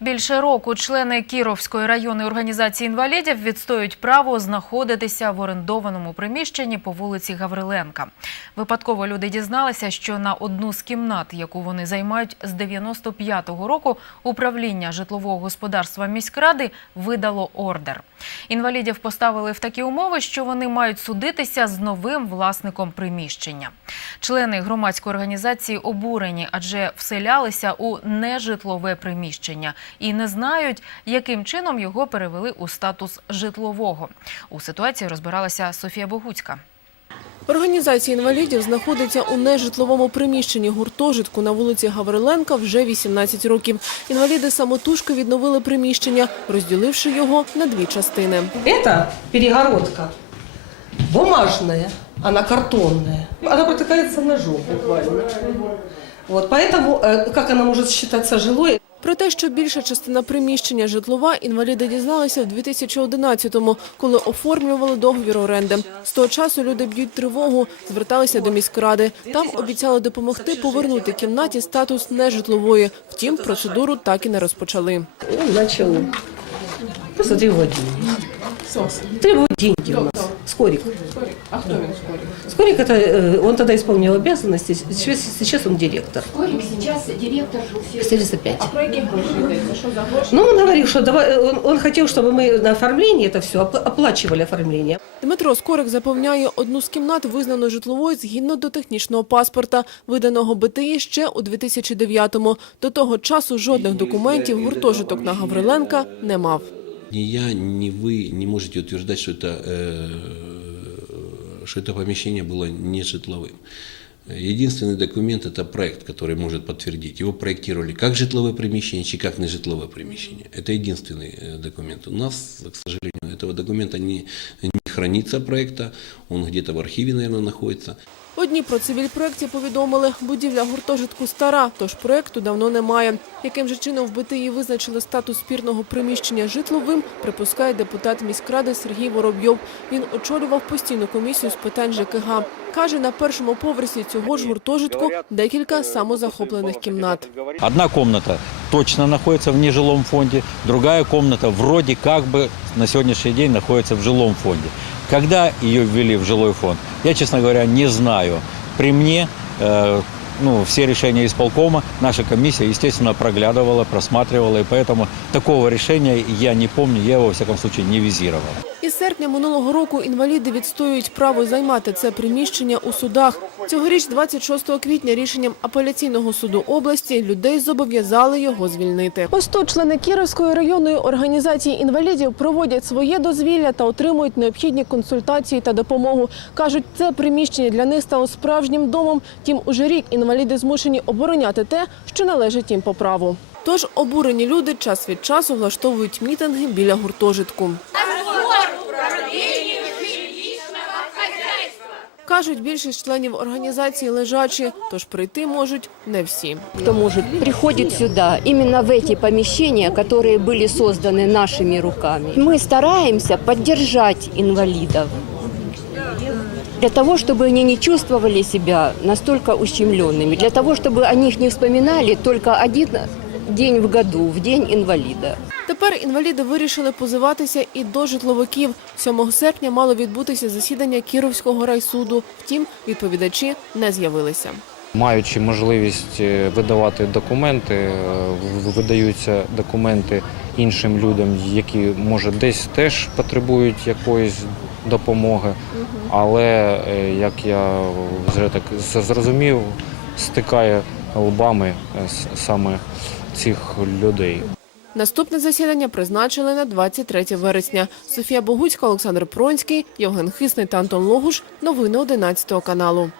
Більше року члени Кіровської районної організації інвалідів відстоюють право знаходитися в орендованому приміщенні по вулиці Гавриленка. Випадково люди дізналися, що на одну з кімнат, яку вони займають з 95-го року, управління житлового господарства міськради видало ордер. Інвалідів поставили в такі умови, що вони мають судитися з новим власником приміщення. Члени громадської організації обурені, адже вселялися у нежитлове приміщення і не знають, яким чином його перевели у статус житлового. У ситуації розбиралася Софія Богуцька. Організація інвалідів знаходиться у нежитловому приміщенні гуртожитку на вулиці Гавриленка вже 18 років. Інваліди самотужки відновили приміщення, розділивши його на дві частини. Это перегородка бумажная, она картонная. Она протыкается ножом буквально. Вот, поэтому э, как она может считаться жилой? Про те, що більша частина приміщення житлова, інваліди дізналися в 2011-му, коли оформлювали договір оренди. З того часу люди б'ють тривогу, зверталися до міськради. Там обіцяли допомогти повернути кімнаті статус нежитлової. Втім, процедуру так і не розпочали. Он начал просто требовать деньги. Требовать деньги у нас. Скорик. А хто він скорик? Скорик, это, э, он тогда исполнил обязанности, сейчас, сейчас он директор. Скорик сейчас директор жилсервиса. 405. Про які гроші йдеться? Що за гроші? Ну, он говорил, что давай, он, он хотел, чтобы мы на оформление это все оплачивали оформление. Дмитро Скорик запевняє, одну з кімнат визнано житловою згідно до технічного паспорта, виданого БТІ ще у 2009-му. До того часу жодних документів гуртожиток на Гавриленка не мав. Ни я, ни вы не можете утверждать, что это, э, что это помещение было не житловым. Единственный документ – это проект, который может подтвердить. Его проектировали как житловое примещение, чи как нежитловое примещение. Это единственный э, документ. У нас, к сожалению, этого документа не, не хранится проекта. Он где-то в архиве, наверное, находится. Одні про цивільпроекті повідомили, будівля гуртожитку стара, тож проекту давно немає. Яким же чином в БТІ визначили статус спірного приміщення житловим, припускає депутат міськради Сергій Воробйов. Він очолював постійну комісію з питань ЖКГ. Каже, на першому поверсі цього ж гуртожитку декілька самозахоплених кімнат. Одна комната точно находится в нежилом фонде, другая комната вроде как бы на сегодняшний день находится в жилом фонде. Когда ее ввели в жилой фонд, я, честно говоря, не знаю. При мне э, ну, все решения исполкома наша комиссия, естественно, проглядывала, просматривала, и поэтому такого решения я не помню, я его, во всяком случае, не визировал. Із серпня минулого року інваліди відстоюють право займати це приміщення у судах. Цьогоріч, 26 квітня, рішенням апеляційного суду області людей зобов'язали його звільнити. Ось тут члени Кіровської районної організації інвалідів проводять своє дозвілля та отримують необхідні консультації та допомогу. Кажуть, це приміщення для них стало справжнім домом. Тім уже рік інваліди змушені обороняти те, що належить їм по праву. Тож обурені люди час від часу влаштовують мітинги біля гуртожитку. Кажуть, більшість членів організації лежачі, тож прийти можуть не всі. Кто может, приходит сюда именно в эти помещения, которые были созданы нашими руками. Мы стараемся поддержать инвалидов для того, чтобы они не чувствовали себя настолько ущемленными, для того, чтобы о них не вспоминали только один день в году, в день инвалида. Тепер інваліди вирішили позиватися і до житловиків. 7 серпня мало відбутися засідання Кіровського райсуду. Втім, відповідачі не з'явилися. Маючи можливість е, видавати документи, е, видаються документи іншим людям, які може десь теж потребують якоїсь допомоги. Але е, як я вже так зрозумів, стикає лбами саме цих людей. Наступне засідання призначили на 23 вересня. Софія Богуцька, Олександр Пронський, Євген Хисний та Антон Логуш. Новини 11 каналу.